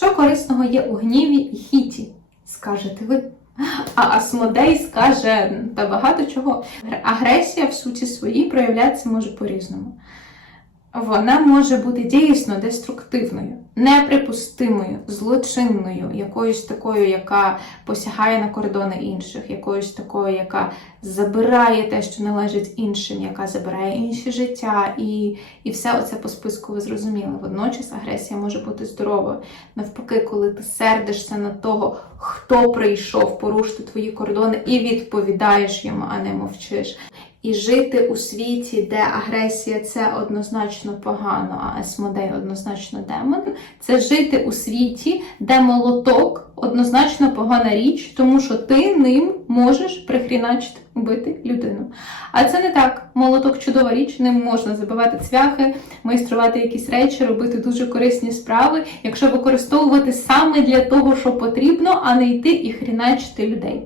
Що корисного є у гніві і хіті, скажете ви. А Асмодей скаже та багато чого. Агресія в суті своїй проявлятися може по-різному. Вона може бути дійсно деструктивною, неприпустимою, злочинною, якоюсь такою, яка посягає на кордони інших, якоюсь такою, яка забирає те, що належить іншим, яка забирає інші життя, і, і все оце по списку ви зрозуміли. Водночас агресія може бути здоровою. Навпаки, коли ти сердишся на того, хто прийшов порушити твої кордони, і відповідаєш йому, а не мовчиш. І жити у світі, де агресія це однозначно погано, а есмодей однозначно демон, це жити у світі, де молоток однозначно погана річ, тому що ти ним можеш прихріначити убити людину. А це не так. Молоток чудова річ, ним можна забивати цвяхи, майструвати якісь речі, робити дуже корисні справи, якщо використовувати саме для того, що потрібно, а не йти і хріначити людей.